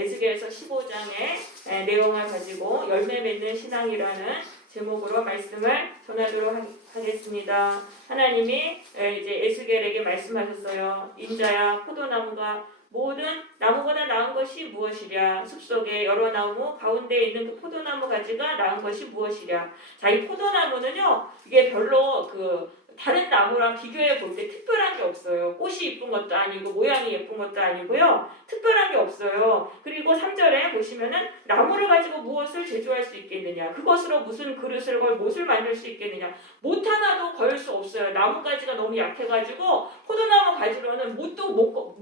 에스겔서 15장의 내용을 가지고 열매 맺는 신앙이라는 제목으로 말씀을 전하도록 하겠습니다. 하나님이 이제 에스겔에게 말씀하셨어요. 인자야, 포도나무가 모든 나무보다 나은 것이 무엇이랴? 숲속에 여러 나무 가운데 있는 그 포도나무 가지가 나은 것이 무엇이랴? 자, 이 포도나무는요, 이게 별로 다른 나무랑 비교해 볼 때 특별한 게 없어요. 꽃이 예쁜 것도 아니고 모양이 예쁜 것도 아니고요. 특별한 게 없어요. 그리고 3절에 보시면은 나무를 가지고 무엇을 제조할 수 있겠느냐? 그것으로 무슨 그릇을 걸 못을 만들 수 있겠느냐? 못 하나도 걸 수 없어요. 나무 가지가 너무 약해가지고 포도나무 가지로는 못으로도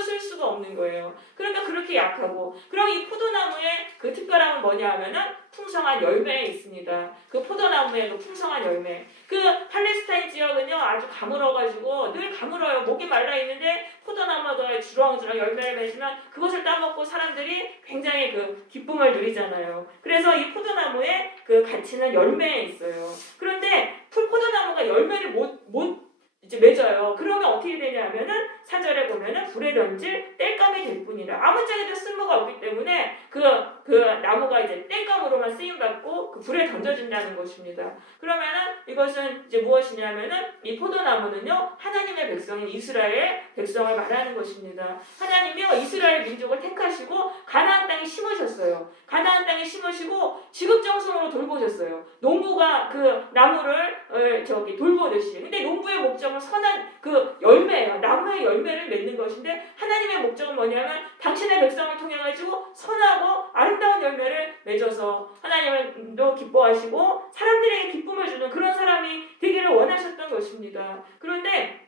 쓸 수가 없는 거예요. 그러니까 그렇게 약하고, 그럼 이 포도나무의 그 특별함은 뭐냐 하면은 풍성한 열매에 있습니다. 그 포도나무의 그 풍성한 열매. 그 팔레스타인 지역은요, 아주 가물어가지고 늘 가물어요. 목이 말라 있는데 포도나무가 주렁주렁 열매를 맺으면 그것을 따먹고 사람들이 굉장히 그 기쁨을 누리잖아요. 그래서 이 포도나무의 그 가치는 열매에 있어요. 그런데 포도나무가 열매를 못 이제 맺어요. 그러면 어떻게 되냐면은 4절에 보면은 불에 던질 땔감이 될 뿐이라. 아무짝에도 쓸모가 없기 때문에 그 나무가 이제 땔감으로만 쓰임 받고 그 불에 던져진다는 것입니다. 그러면은 이것은 이제 무엇이냐면은 이 포도나무는요, 하나님의 백성인 이스라엘 백성을 말하는 것입니다. 하나님이요, 이스라엘 민족을 택하시고 가나안 땅에 심으셨어요. 가나안 땅에 심으시고 지극정성으로 돌보셨어요. 농부가 그 나무를 돌보듯이. 근데 농부의 목적은 선한 그 열매예요. 나무의 열매를 맺는 것인데, 하나님의 목적은 뭐냐면 당신의 백성을 통해 가지고 선하고 아름다운 열매를 맺어서 하나님도 기뻐하시고 사람들에게 기쁨을 주는 그런 사람이 되기를 원하셨던 것입니다. 그런데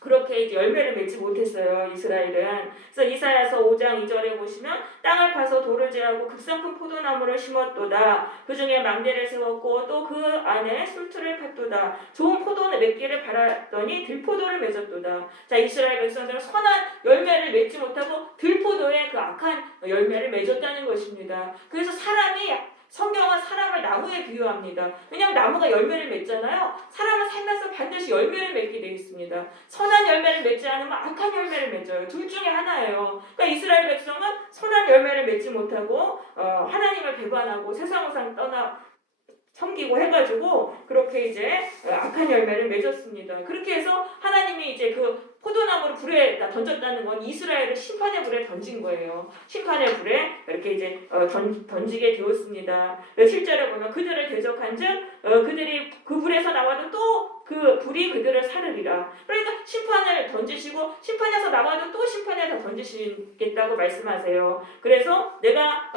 그렇게 이제 열매를 맺지 못했어요, 이스라엘은. 그래서 이사야서 5장 2절에 보시면 땅을 파서 돌을 제하고 급성큰 포도나무를 심었도다. 그 중에 망대를 세웠고 또 그 안에 술틀을 팠도다. 좋은 포도 맺기를 바랐더니 들포도를 맺었도다. 자, 이스라엘 백성들은 선한 열매를 맺지 못하고 들포도의 그 악한 열매를 맺었다는 것입니다. 그래서 성경은 사람을 나무에 비유합니다. 왜냐하면 나무가 열매를 맺잖아요. 사람은 살면서 반드시 열매를 맺게 되어 있습니다. 선한 열매를 맺지 않으면 악한 열매를 맺어요. 둘 중에 하나예요. 그러니까 이스라엘 백성은 선한 열매를 맺지 못하고 하나님을 배반하고 세상 우상 떠나 섬기고 해가지고 그렇게 이제 악한 열매를 맺었습니다. 그렇게 해서 하나님이 이제 그 포도나무를 불에 던졌다는 건 이스라엘을 심판의 불에 던진 거예요. 심판의 불에 이렇게 이제 던지게 되었습니다. 7절에 보면 그들을 대적한즉 그들이 그 불에서 나와도 또 그 불이 그들을 사르리라. 그러니까 심판을 던지시고 심판에서 나와도 또 심판에 더 던지시겠다고 말씀하세요. 그래서 내가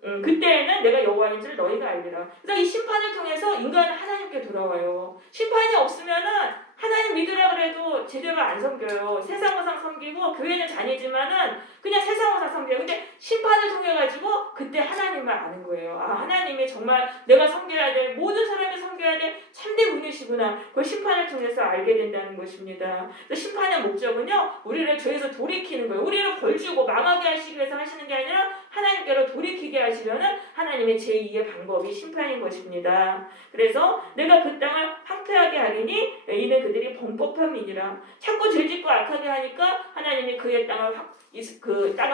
그때에는 내가 여호와인 줄 너희가 알리라. 그래서 이 심판을 통해서 인간은 하나님께 돌아와요. 심판이 없으면은 하나님 믿으라 그래도 제대로 안 섬겨요. 세상 우상 섬기고 교회는 다니지만은 그냥 세상 우상 섬겨요. 근데 심판을 통해 가지고 그때 하나님을 아는 거예요. 아, 하나님이 정말 내가 섬겨야 될, 모든 사람이 섬겨야 될 참된 분이시구나. 그 심판을 통해서 알게 된다는 것입니다. 심판의 목적은요, 우리를 죄에서 돌이키는 거예요. 우리를 벌주고 망하게 하시기 위해서 하시는 게 아니라 하나님께로 돌이키게 하시려는 하나님의 제2의 방법이 심판인 것입니다. 그래서 내가 그 땅을 황폐하게 하리니 이는 그들이 범법한 민이라. 자꾸 죄짓고 악하게 하니까 하나님이 그의 땅을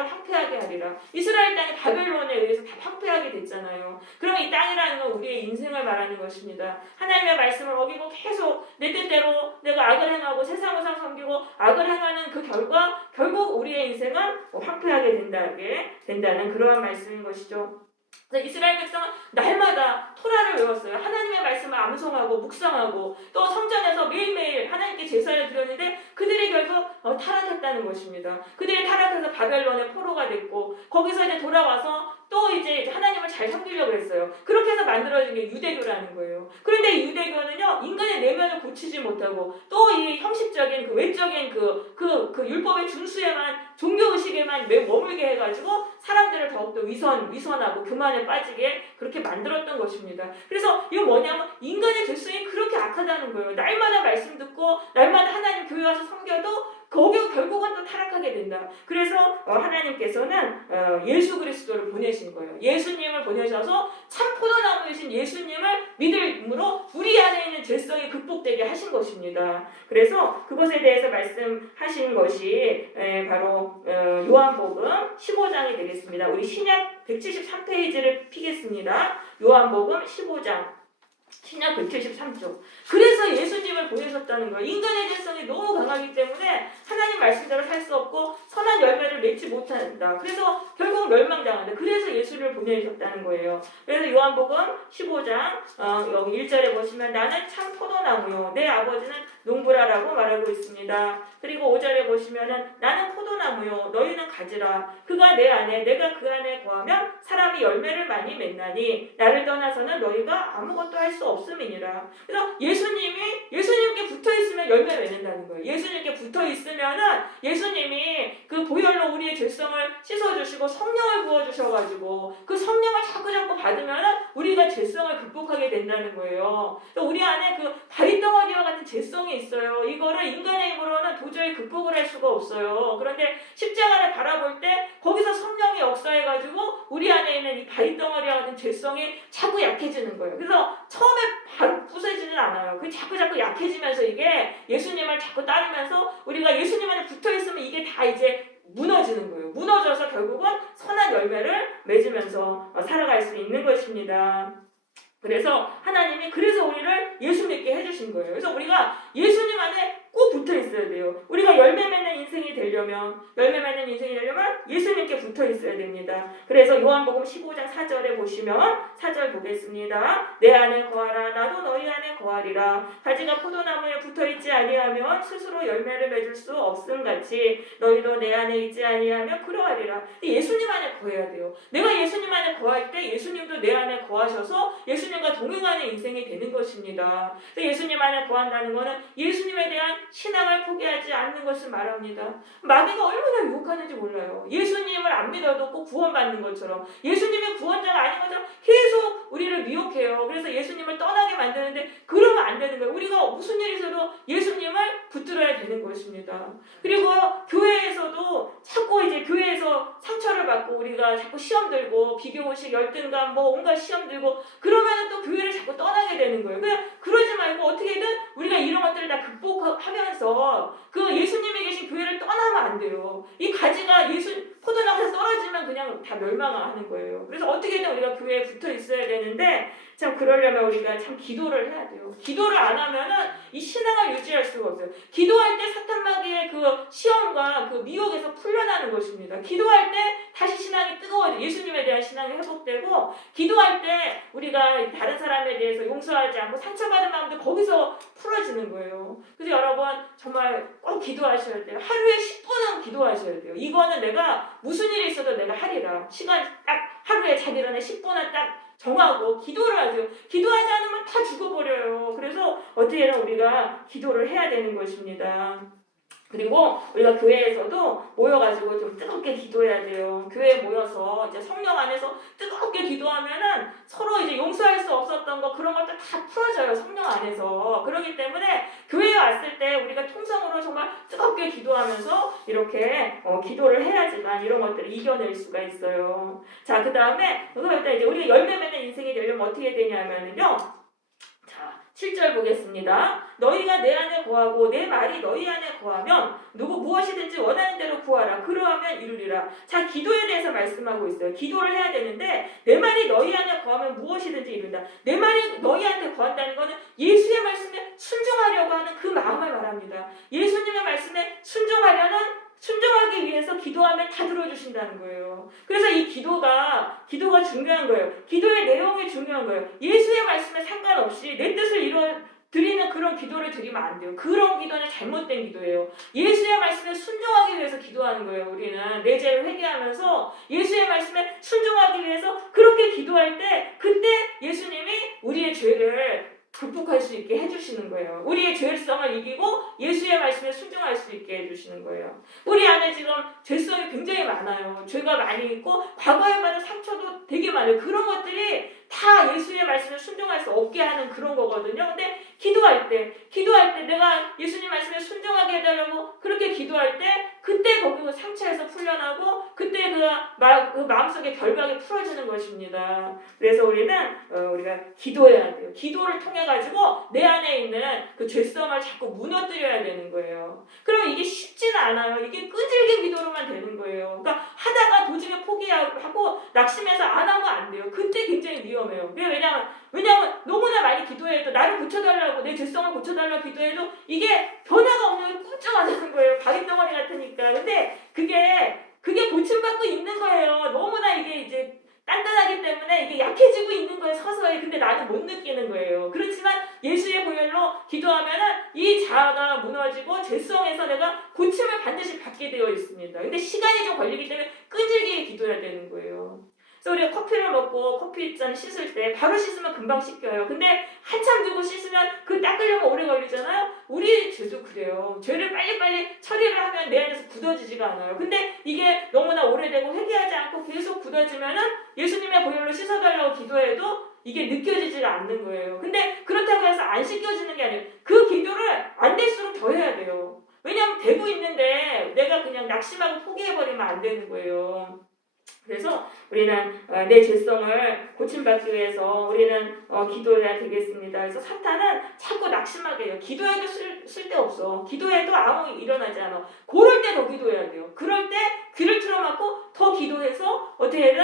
황폐하게 하리라. 이스라엘 땅이 바벨론에 의해서 다 황폐하게 됐잖아요. 그러면 이 땅이라는 건 우리의 인생을 말하는 것입니다. 하나님의 말씀을 어기고 계속 내 뜻대로 내가 악을 행하고 세상 우상 섬기고 악을 행하는 그 결과 결국 우리의 인생은 황폐하게 된다는 그러한 말씀인 것이죠. 이스라엘 백성은 날마다 토라를 외웠어요. 하나님의 말씀을 암송하고 묵상하고 또 성전에서 매일매일 하나님께 제사를 드렸는데 그들이 결국 타락했다는 것입니다. 그들이 타락해서 바벨론의 포로가 됐고 거기서 이제 돌아와서 또 이제 하나님을 잘 섬기려고 했어요. 그렇게 해서 만들어진 게 유대교라는 거예요. 그런데 이 유대교는요, 인간의 내면을 고치지 못하고 또 이 형식적인 그 외적인 그 율법의 준수에만, 종교의식에만 머물게 해가지고 사람들을 더욱더 위선하고 교만에 빠지게 그렇게 만들었던 것입니다. 그래서 이건 뭐냐면 인간의 죄성이 그렇게 악하다는 거예요. 날마다 말씀 듣고 날마다 하나님 교회 와서 섬겨도 결국은 또 타락하게 된다. 그래서 하나님께서는 예수 그리스도를 보내신 거예요. 예수님을 보내셔서 참 포도나무이신 예수님을 믿음으로 우리 안에 있는 죄성이 극복되게 하신 것입니다. 그래서 그것에 대해서 말씀하신 것이 바로 요한복음 15장이 되겠습니다. 우리 신약 173페이지를 피겠습니다. 요한복음 15장. 신약 173쪽. 그래서 예수님을 보내셨다는 거예요. 인간의 죄성이 너무 강하기 때문에 하나님 말씀대로 살 수 없고 선한 열매를 맺지 못한다. 그래서 결국 멸망당한다. 그래서 예수를 보내셨다는 거예요. 그래서 요한복음 15장 여기 1절에 보시면 나는 참 포도나무요 내 아버지는 농부라라고 말하고 있습니다. 그리고 5절에 보시면은 나는 포도나무요 너희는 가지라. 그가 내 안에 내가 그 안에 거하면 사람이 열매를 많이 맺나니 나를 떠나서는 너희가 아무것도 할 수 없음이니라. 그래서 예수님께 붙어 있으면 열매 맺는다는 거예요. 예수님께 붙어 있으면은 예수님이 그 보혈로 우리의 죄성을 씻어주시고 성령을 부어주셔가지고 그 성령을 자꾸 받으면은 우리가 죄성을 극복하게 된다는 거예요. 우리 안에 그 바위덩어리와 같은 죄성이 있어요. 이거를 인간의 힘으로는 도저히 극복을 할 수가 없어요. 그런데 십자가를 바라볼 때 거기서 성령이 역사해가지고 우리 안에 있는 이 바위덩어리와 같은 죄성이 자꾸 약해지는 거예요. 그래서 처음에 바로 부서지는 않아요. 그 자꾸 약해지면서 이게 예수님을 자꾸 따르면서 우리가 예수님 안에 붙어있으면 이게 다 이제 무너지는 거예요. 무너져서 결국은 선한 열매를 맺으면서 살아갈 수 있는 것입니다. 그래서 하나님이 그래서 우리를 예수 믿게 해주신 거예요. 그래서 우리가 예수님 안에 꼭 붙어 있어야 돼요. 우리가 열매 맺는 인생이 되려면 예수님께 붙어 있어야 됩니다. 그래서 요한복음 15장 4절에 보시면 4절 보겠습니다. 내 안에 거하라 나도 너희 안에 거하리라. 가지가 포도나무에 붙어 있지 아니하면 스스로 열매를 맺을 수 없음같이 너희도 내 안에 있지 아니하면 그러하리라. 예수님 안에 거해야 돼요. 내가 예수님 안에 거할 때 예수님도 내 안에 거하셔서 예수님과 동행하는 인생이 되는 것입니다. 예수님 안에 거한다는 것은 예수님에 대한 신앙을 포기하지 않는 것을 말합니다. 마귀가 얼마나 유혹하는지 몰라요. 예수님을 안 믿어도 꼭 구원받는 것처럼 예수님의 구원자가 아닌 것처럼 계속 우리를 미혹해요. 그래서 예수님을 떠나게 만드는데 그러면 안 되는 거예요. 우리가 무슨 일이 있어도 예수님을 붙들어야 되는 것입니다. 그리고 교회에서도 자꾸 이제 교회에서 상처를 받고 우리가 자꾸 시험 들고 비교의식, 열등감 온갖 시험 들고 그러면 또 교회를 자꾸 떠나게 되는 거예요. 그냥 그러지 말고 어떻게든 우리가 이런 것들을 다 극복하면서 그 예수님이 계신 교회를 떠나면 안 돼요. 이 가지가 포도나무에서 떨어지면 그냥 다 멸망하는 거예요. 그래서 어떻게든 우리가 교회에 붙어 있어야 되는데 참 그러려면 우리가 참 기도를 해야 돼요. 기도를 안 하면은 이 신앙을 유지할 수가 없어요. 기도할 때 사탄 마귀의 그 시험과 그 미혹에서 풀려나는 것입니다. 기도할 때 다시 신앙이 뜨거워져 예수님에 대한 신앙이 회복되고 기도할 때 우리가 다른 사람에 대해서 용서하지 않고 상처받은 마음도 거기서 풀어지는 거예요. 그래서 여러분 정말 꼭 기도하셔야 돼요. 하루에 10분은 기도하셔야 돼요. 이거는 내가 무슨 일이 있어도 내가 하리라. 시간 딱 하루에 자기 전에 10분은 딱 정하고 기도를 하세요. 기도하지 않으면 다 죽어버려요. 그래서 어떻게든 우리가 기도를 해야 되는 것입니다. 그리고 우리가 교회에서도 모여가지고 좀 뜨겁게 기도해야 돼요. 교회에 모여서 이제 성령 안에서 뜨겁게 기도하면은 서로 이제 용서할 수 없었던 거 그런 것들 다 풀어져요. 성령 안에서. 그렇기 때문에 교회에 왔을 때 우리가 통성으로 정말 뜨겁게 기도하면서 이렇게 기도를 해야지만 이런 것들을 이겨낼 수가 있어요. 자, 그 다음에 일단 이제 우리가 열매 맺는 인생이 되려면 어떻게 되냐면은요. 7절 보겠습니다. 너희가 내 안에 거하고 내 말이 너희 안에 거하면 무엇이든지 원하는 대로 구하라. 그러하면 이루리라. 자, 기도에 대해서 말씀하고 있어요. 기도를 해야 되는데 내 말이 너희 안에 거하면 무엇이든지 이룬다. 내 말이 너희한테 거한다는 것은 예수의 말씀에 순종하려고 하는 그 마음을 말합니다. 예수님의 말씀에 순종하기 위해서 기도하면 다 들어주신다는 거예요. 그래서 이 기도가 중요한 거예요. 기도의 내용이 중요한 거예요. 예수의 말씀에 상관없이 내 뜻을 드리는 그런 기도를 드리면 안 돼요. 그런 기도는 잘못된 기도예요. 예수의 말씀에 순종하기 위해서 기도하는 거예요. 우리는 내 죄를 회개하면서 예수의 말씀에 순종하기 위해서 그렇게 기도할 때 그때 예수님이 우리의 죄를 극복할 수 있게 해주시는 거예요. 우리의 죄성을 이기고 예수의 말씀에 순종할 수 있게 해주시는 거예요. 우리 안에 지금 죄성이 굉장히 많아요. 죄가 많이 있고 과거에 받은 상처도 되게 많아요. 그런 것들이 다 예수의 말씀에 순종할 수 없게 하는 그런 거거든요. 근데 기도할 때 내가 예수님 말씀에 순종하게 해달라고 그렇게 기도할 때 그때 거기 상처에서 풀려나고 그때 그 마음속의 결박이 풀어지는 것입니다. 그래서 우리가 기도해야 돼요. 기도를 통해 가지고 내 안에 있는 그 죄성을 자꾸 무너뜨려야 되는 거예요. 그럼 이게 쉽지는 않아요. 이게 끈질긴 기도로만 되는 거예요. 그러니까 하다가 도중에 포기하고 낙심해서 안 하면 안 돼요. 그때 굉장히 위험해요. 왜냐면 너무나 많이 기도해도 나를 고쳐달라고 내 죄성을 고쳐달라고 기도해도 이게 변화가 없는 꿀쩍하는 거예요. 바위덩어리 같으니까. 근데 그게 고침받고 있는 거예요. 너무나 이게 이제 단단하기 때문에 이게 약해지고 있는 거예요. 서서히. 근데 나는 못 느끼는 거예요. 그렇지만 예수의 보혈로 기도하면은 이 자아가 무너지고 죄성에서 내가 고침을 반드시 받게 되어 있습니다. 근데 시간이 좀 걸리기 때문에 끈질기게 기도해야 되는 거예요. 그래서 우리가 커피를 먹고 커피잔 씻을 때 바로 씻으면 금방 씻겨요. 근데 한참 두고 씻으면 그 닦으려면 오래 걸리잖아요. 우리 죄도 그래요. 죄를 빨리빨리 처리를 하면 내 안에서 굳어지지가 않아요. 근데 이게 너무나 오래되고 회개하지 않고 계속 굳어지면은 예수님의 보혈로 씻어달라고 기도해도 이게 느껴지지가 않는 거예요. 근데 그렇다고 해서 안 씻겨지는 게 아니에요. 그 기도를 안 될수록 더 해야 돼요. 왜냐하면 되고 있는데 내가 그냥 낙심하고 포기해버리면 안 되는 거예요. 그래서 우리는 내 죄성을 고침받기 위해서 우리는 기도해야 되겠습니다. 그래서 사탄은 자꾸 낙심하게 해요. 기도해도 쓸데없어. 기도해도 아무 일어나지 않아. 그럴 때 더 기도해야 돼요. 그럴 때 귀를 틀어막고 더 기도해서 어떻게든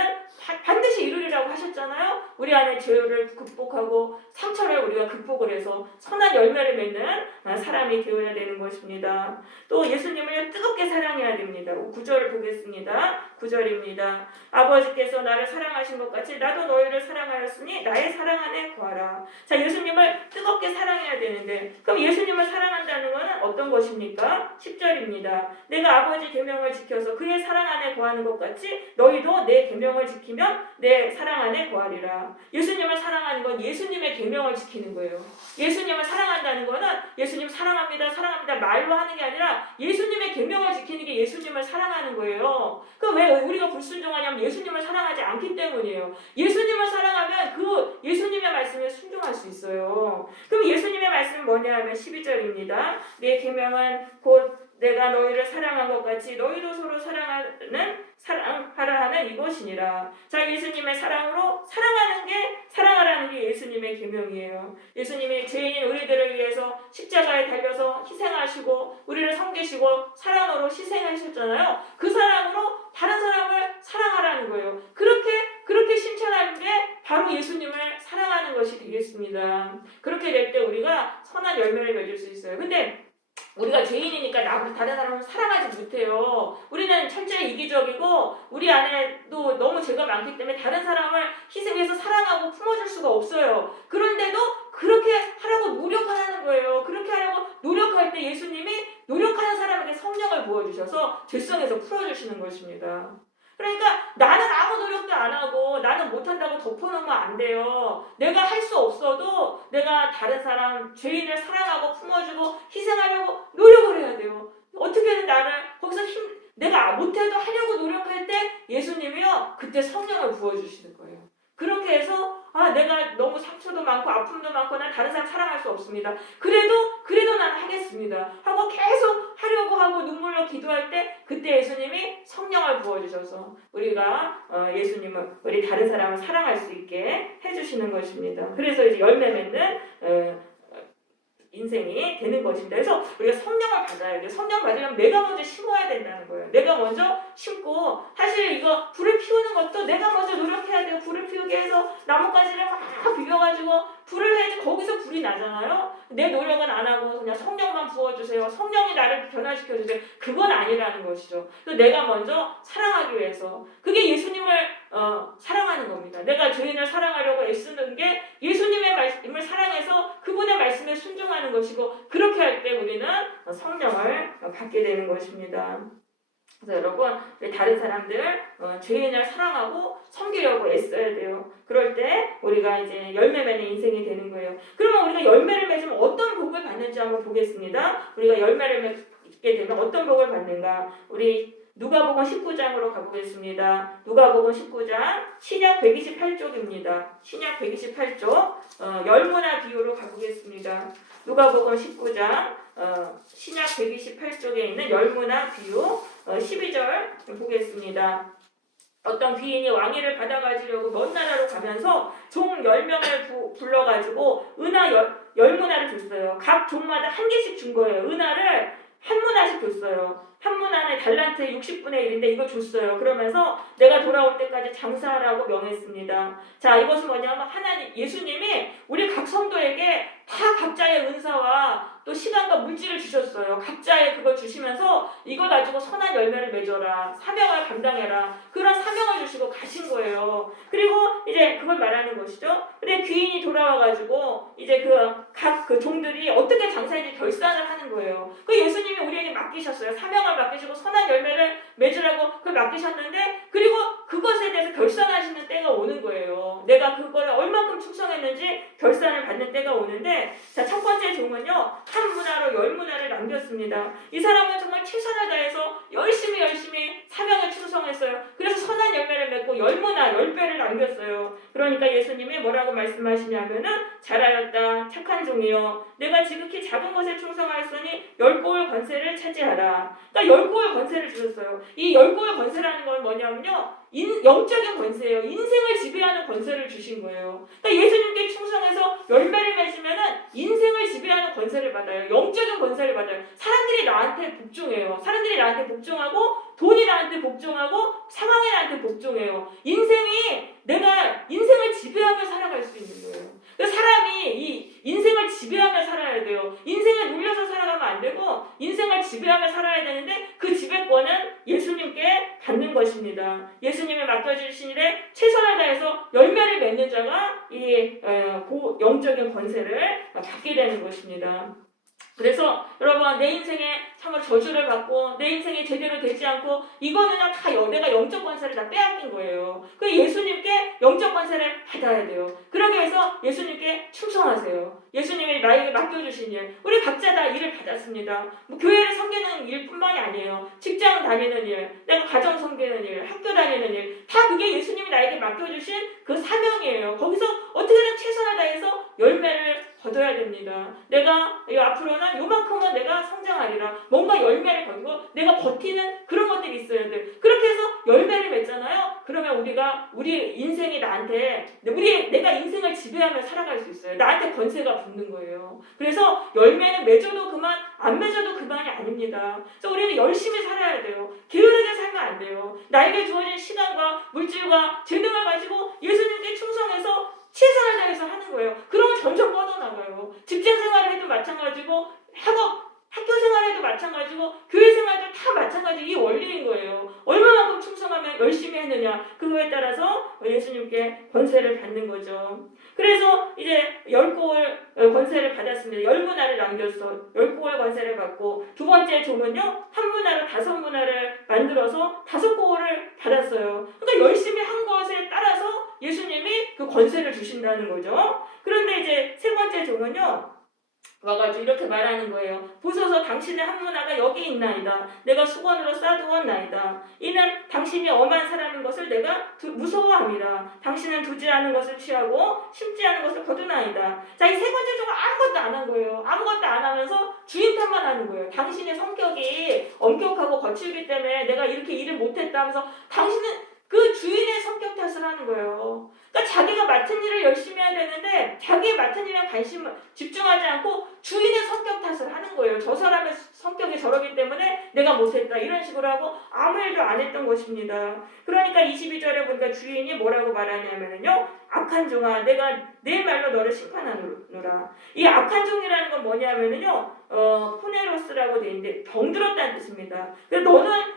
반드시 이루리라고 하셨잖아요. 우리 안에 죄를 극복하고 상처를 우리가 극복을 해서 선한 열매를 맺는 사람이 되어야 되는 것입니다. 또 예수님을 뜨겁게 사랑해야 됩니다. 9절을 보겠습니다. 9절입니다. 아버지께서 나를 사랑하신 것 같이 나도 너희를 사랑하였으니 나의 사랑 안에 거하라. 자, 예수님을 뜨겁게 사랑해야 되는데 그럼 예수님을 사랑한다는 것은 어떤 것입니까? 10절입니다. 내가 아버지 계명을 지켜서 그의 사랑 안에 거하는 것 같이 너희도 내 계명을 지키면 내 사랑 안에 거하리라. 예수님을 사랑하는 건 예수님의 계명을 지키는 거예요. 예수님을 사랑한다는 것은 예수님 사랑합니다 사랑합니다 말로 하는 게 아니라 예수님의 계명을 지키는 게 예수님을 사랑하는 거예요. 그 왜 우리가 불순종하냐면 예수님을 사랑하지 않기 때문이에요. 예수님을 사랑하면 그 예수님의 말씀에 순종할 수 있어요. 그럼 예수님의 말씀은 뭐냐 하면 12절입니다. 내 계명은 곧 내가 너희를 사랑한 것 같이 너희도 서로 사랑하라 하는 이것이니라. 자, 예수님의 사랑으로 사랑하라는 게 예수님의 계명이에요. 예수님이 죄인인 우리들을 위해서 십자가에 달려서 희생하시고 우리를 섬기시고 사랑으로 희생하셨잖아요. 그 사랑으로 다른 사람을 사랑하라는 거예요. 그렇게 실천하는 게 바로 예수님을 사랑하는 것이 되겠습니다. 그렇게 될 때 우리가 선한 열매를 맺을 수 있어요. 근데 우리가 죄인이니까 다른 사람을 사랑하지 못해요. 우리는 철저히 이기적이고 우리 안에도 너무 죄가 많기 때문에 다른 사람을 희생해서 사랑하고 품어줄 수가 없어요. 그런데도 그렇게 하라고 노력하는 거예요. 그렇게 하려고 노력할 때 예수님이 노력하는 사람에게 성령을 부어주셔서 죄성에서 풀어주시는 것입니다. 그러니까 나는 아무 노력도 안 하고 나는 못한다고 덮어놓으면 안 돼요. 내가 할 수 없어도 내가 다른 사람, 죄인을 사랑하고 품어주고 희생하려고 노력을 해야 돼요. 어떻게든 거기서 내가 못해도 하려고 노력할 때 예수님이요 그때 성령을 부어주시는 거예요. 그렇게 해서 내가 너무 상처도 많고 아픔도 많고 난 다른 사람 사랑할 수 없습니다. 그래도 난 하겠습니다. 하고 계속 하려고 하고 눈물로 기도할 때 그때 예수님이 성령을 부어주셔서 우리가 예수님을 우리 다른 사람을 사랑할 수 있게 해주시는 것입니다. 그래서 이제 열매 맺는 인생이 되는 것입니다. 그래서 우리가 성령을 받아야 돼요. 성령 받으려면 내가 먼저 심어야 된다는 거예요. 내가 먼저 심고 사실 이거 불을 피우는 것도 내가 먼저 노력해야 돼요. 불을 피우게 해서 나뭇가지를 막 비벼가지고 불을 해야지 거기서 불이 나잖아요. 내 노력은 안 하고 그냥 성령만 부어주세요. 성령이 나를 변화시켜주세요. 그건 아니라는 것이죠. 그래서 내가 먼저 사랑하기 위해서 그게 예수님을 사랑하는 겁니다. 내가 죄인을 사랑하려고 애쓰는 게 예수님의 말씀을 사랑해서 그분의 말씀에 순종하는 것이고 그렇게 할 때 우리는 성령을 받게 되는 것입니다. 그래서 여러분 다른 사람들 죄인을 사랑하고 섬기려고 애써야 돼요. 그럴 때 우리가 이제 열매 맺는 인생이 되는 거예요. 그러면 우리가 열매를 맺으면 어떤 복을 받는지 한번 보겠습니다. 우리가 열매를 맺게 되면 어떤 복을 받는가? 우리 누가복음 19장으로 가보겠습니다. 누가복음 19장 신약 128쪽입니다. 신약 128쪽 열무나 비유로 가보겠습니다. 누가복음 19장 신약 128쪽에 있는 열무나 비유 12절 보겠습니다. 어떤 귀인이 왕위를 받아가지려고 먼 나라로 가면서 종 10명을 불러가지고 은하 열무나를 줬어요. 각 종마다 한 개씩 준 거예요. 은하를 한 문화씩 줬어요. 한 문안에 달란트의 60분의 1인데 이거 줬어요. 그러면서 내가 돌아올 때까지 장사하라고 명했습니다. 자, 이것은 뭐냐면 하나님, 예수님이 우리 각 성도에게 다 각자의 은사와 또 시간과 물질을 주셨어요. 각자의 그걸 주시면서 이걸 가지고 선한 열매를 맺어라. 사명을 감당해라. 그런 사명을 주시고 가신 거예요. 그리고 이제 그걸 말하는 것이죠. 근데 귀인이 돌아와가지고 이제 각 종들이 어떻게 장사인지 결산을 하는 거예요. 그 예수님이 우리에게 맡기셨어요. 사명을 맡기시고 선한 열매를 맺으라고 그걸 맡기셨는데 그리고 그것에 대해서 결산하시는 때가 오는 거예요. 내가 그거를 얼마큼 충성했는지 결산을 받는 때가 오는데 자, 첫 번째 종은요. 한 문화로 10문화를 남겼습니다. 이 사람은 정말 최선을 다해서 열심히 사명에 충성했어요. 그래서 선한 열매를 맺고 10문화, 10배를 남겼어요. 그러니까 예수님이 뭐라고 말씀하시냐면은 잘하였다 착한 종이요 내가 지극히 작은 것에 충성하였으니 10고을 권세를 차지하라. 그러니까 10고을 권세를 주셨어요. 이 10고을 권세라는 건 뭐냐면요. 영적인 권세예요. 인생을 지배하는 권세를 주신 거예요. 그러니까 예수님께 충성해서 열매를 맺으면은 인생을 지배하는 권세를 받아요. 영적인 권세를 받아요. 사람들이 나한테 복종해요. 사람들이 나한테 복종하고 돈이 나한테 복종하고 상황이 나한테 복종해요. 내가 인생을 지배하며 살아갈 수 있는 거예요. 그러니까 사람이 이 인생을 지배하며 살아야 돼요. 인생에 눌려서 살아가면 안 되고 인생을 지배하며 살아야 되는데 그 지배권은 예수님께 받는 것입니다. 예수님이 맡겨주신 일에 최선을 다해서 열매를 맺는 자가 이 영적인 권세를 받게 되는 것입니다. 그래서 여러분 내 인생에 참으로 저주를 받고 내 인생이 제대로 되지 않고 이거는 다 내가 영적 권세를 다 빼앗긴 거예요. 그 예수님께 영적 권세를 받아야 돼요. 그러기 위해서 예수님께 충성하세요. 예수님이 나에게 맡겨주신 일, 우리 각자 다 일을 받았습니다. 뭐 교회를 섬기는 일뿐만이 아니에요. 직장 다니는 일, 내가 가정 섬기는 일, 학교 다니는 일, 다 그게 예수님이 나에게 맡겨주신 그 사명이에요. 거기서 어떻게든 최선을 다해서 열매를 거둬야 됩니다. 내가 앞으로는 요만큼은 내가 성장하리라. 뭔가 열매를 거두고 내가 버티는 그런 것들이 있어야 돼. 그렇게 해서 열매를 맺잖아요. 그러면 우리 인생이 내가 인생을 지배하며 살아갈 수 있어요. 나한테 권세가 붙는 거예요. 그래서 열매는 맺어도 그만, 안 맺어도 그만이 아닙니다. 그래서 우리는 열심히 살아야 돼요. 게으르게 살면 안 돼요. 나에게 주어진 시간과 물질과 재능을 가지고 예수님께 충성해서 최선을 다해서 하는 거예요. 그러면 점점 뻗어나가요. 직장 생활을 해도 마찬가지고 학교 생활에도 마찬가지고 교회 생활도 다 마찬가지 이 원리인 거예요. 얼마만큼 충성하면 열심히 했느냐 그거에 따라서 예수님께 권세를 받는 거죠. 그래서 이제 10고을 권세를 받았습니다. 10문화를 남겼어. 10고을 권세를 받고 두 번째 종은요. 한 문화로 5문화를 만들어서 5고을을 받았어요. 그러니까 열심히 한 것에 따라서 예수님이 그 권세를 주신다는 거죠. 그런데 이제 세 번째 종은요. 와가지고 이렇게 말하는 거예요. 보소서 당신의 한 문화가 여기 있나이다. 내가 수건으로 싸두었나이다. 이는 당신이 엄한 사람인 것을 내가 무서워함이라. 당신은 두지 않은 것을 취하고 심지 않은 것을 거두나이다. 자, 이 세 번째 종은 아무것도 안 한 거예요. 아무것도 안 하면서 주인 탓만 하는 거예요. 당신의 성격이 엄격하고 거칠기 때문에 내가 이렇게 일을 못했다 하면서 당신은 그 주인의 성격 탓을 하는 거예요. 그러니까 자기가 맡은 일을 열심히 해야 되는데 자기의 맡은 일에 관심을 집중하지 않고 주인의 성격 탓을 하는 거예요. 저 사람의 성격이 저러기 때문에 내가 못했다 이런 식으로 하고 아무 일도 안 했던 것입니다. 그러니까 22절에 보니까 주인이 뭐라고 말하냐면요. 악한 종아 내가 내 말로 너를 심판하노라. 이 악한 종이라는 건 뭐냐면요. 포네로스라고 돼 있는데 병들었다는 뜻입니다.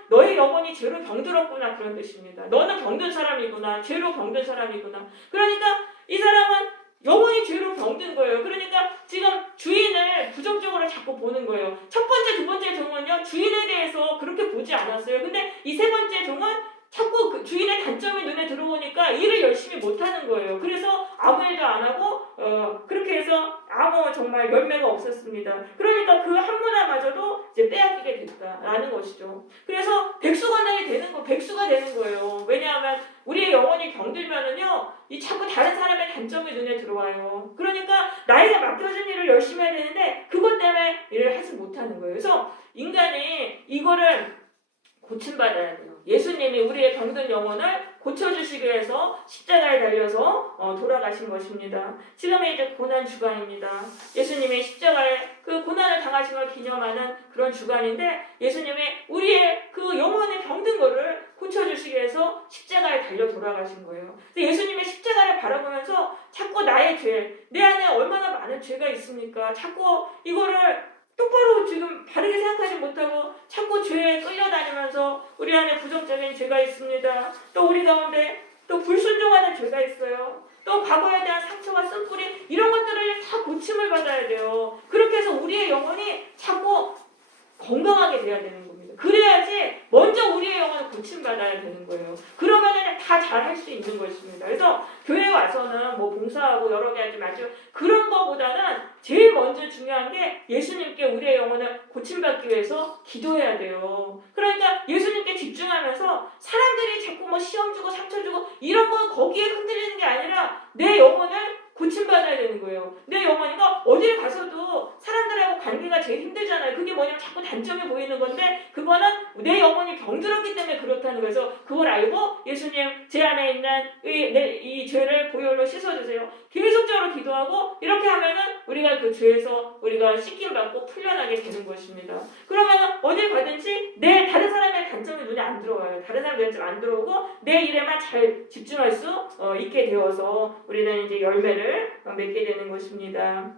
너의 영혼이 죄로 병들었구나 그런 뜻입니다. 너는 병든 사람이구나. 죄로 병든 사람이구나. 그러니까 이 사람은 영혼이 죄로 병든 거예요. 그러니까 지금 주인을 부정적으로 자꾸 보는 거예요. 첫 번째, 두 번째 종은요. 주인에 대해서 그렇게 보지 않았어요. 근데 이 세 번째 종은 자꾸 그 주인의 단점이 눈에 들어오니까 일을 열심히 못하는 거예요. 그래서 아무 일도 안 하고 그렇게 해서 아무 정말 열매가 없었습니다. 그러니까 그 한 문화마저도 이제 빼앗기게 됐다라는 것이죠. 그래서 백수가 되는 거예요. 왜냐하면 우리의 영혼이 병들면은요, 이 자꾸 다른 사람의 단점이 눈에 들어와요. 그러니까 나에게 맡겨진 일을 열심히 해야 되는데 그것 때문에 일을 하지 못하는 거예요. 그래서 인간이 이거를 고침받아야 돼요. 예수님이 우리의 병든 영혼을 고쳐주시기 위해서 십자가에 달려서 돌아가신 것입니다. 지금이 이제 고난 주간입니다. 예수님이 십자가에 그 고난을 당하신 걸 기념하는 그런 주간인데 예수님이 우리의 그 영혼의 병든 거를 고쳐주시기 위해서 십자가에 달려 돌아가신 거예요. 예수님의 십자가를 바라보면서 자꾸 나의 죄, 내 안에 얼마나 많은 죄가 있습니까? 자꾸 이거를 똑바로 지금 바르게 생각하지 못하고 자꾸 죄에 끌려다니면서 우리 안에 부정적인 죄가 있습니다. 또 우리 가운데 또 불순종하는 죄가 있어요. 또 과거에 대한 상처와 쓴뿌리 이런 것들을 다 고침을 받아야 돼요. 그렇게 해서 우리의 영혼이 자꾸 건강하게 돼야 되는 겁니다. 그래야지 먼저 우리의 영혼을 고침받아야 되는 거예요. 그러면은 다 잘할 수 있는 것입니다. 그래서 교회에 와서는 뭐 봉사하고 여러 개 하지 마시고 그런 거보다는 제일 먼저 중요한 게 예수님께 우리의 영혼을 고침받기 위해서 기도해야 돼요. 그러니까 예수님께 집중하면서 사람들이 자꾸 뭐 시험 주고 상처 주고 이런 거 거기에 흔들리는 게 아니라 내 영혼을 고침받아야 되는 거예요. 내 영혼이가 어딜 가서도 사람들하고 관계가 제일 힘들잖아요. 그게 뭐냐면 자꾸 단점이 보이는 건데 그거는 내 영혼이 병들었기 때문에 그렇다는 거에서 그걸 알고 예수님 제 안에 있는 이 죄를 보혈로 씻어주세요. 계속적으로 기도하고 이렇게 하면은 우리가 그 죄에서 우리가 씻김받고 풀려나게 되는 것입니다. 그러면 어딜 가든지 내 다른 사람의 단점이 눈에 안 들어와요. 다른 사람의 단점이 안 들어오고 내 일에만 잘 집중할 수 있게 되어서 우리는 이제 열매를 맺게 되는 것입니다.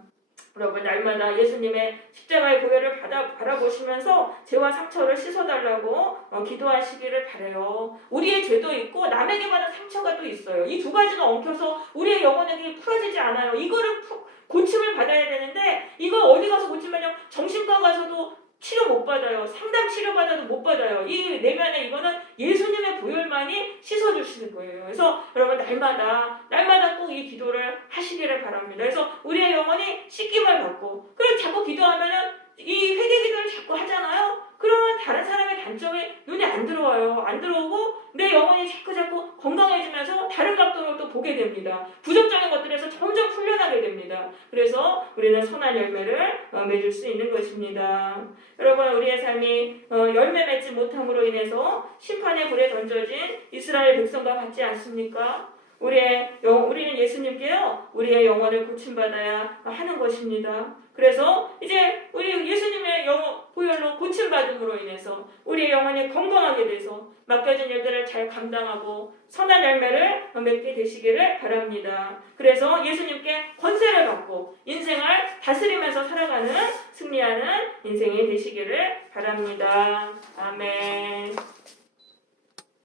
여러분 날마다 예수님의 십자가의 보혈을 바라보시면서 죄와 상처를 씻어달라고 기도하시기를 바라요. 우리의 죄도 있고 남에게 받은 상처가 또 있어요. 이 두 가지가 엉켜서 우리의 영혼에게 풀어지지 않아요. 이거를 고침을 받아야 되는데 이거 어디 가서 고치면요 정신과 가서도 치료 못 받아요. 상담 치료 받아도 못 받아요. 이 내면에 이거는 예수님의 보혈만이 씻어주시는 거예요. 그래서 여러분 날마다 꼭 이 기도를 하시기를 바랍니다. 그래서 우리의 영혼이 씻김을 받고 그리고 자꾸 기도하면은 이 회개 기도를 자꾸 하잖아요. 그러면 다른 사람의 단점이 눈에 안 들어와요. 안 들어오고 내 영혼이 자꾸 건강해지면서 다른 각도로 또 보게 됩니다. 부정적인 것들에서 점점 풀려나게 됩니다. 그래서 우리는 선한 열매를 맺을 수 있는 것입니다. 여러분 우리의 삶이 열매 맺지 못함으로 인해서 심판의 불에 던져진 이스라엘 백성과 같지 않습니까? 우리는 예수님께요 우리의 영혼을 고침받아야 하는 것입니다. 그래서 이제 우리 예수님의 보혈로 고침받음으로 인해서 우리의 영혼이 건강하게 돼서 맡겨진 일들을 잘 감당하고 선한 열매를 맺게 되시기를 바랍니다. 그래서 예수님께 권세를 받고 인생을 다스리면서 살아가는 승리하는 인생이 되시기를 바랍니다. 아멘.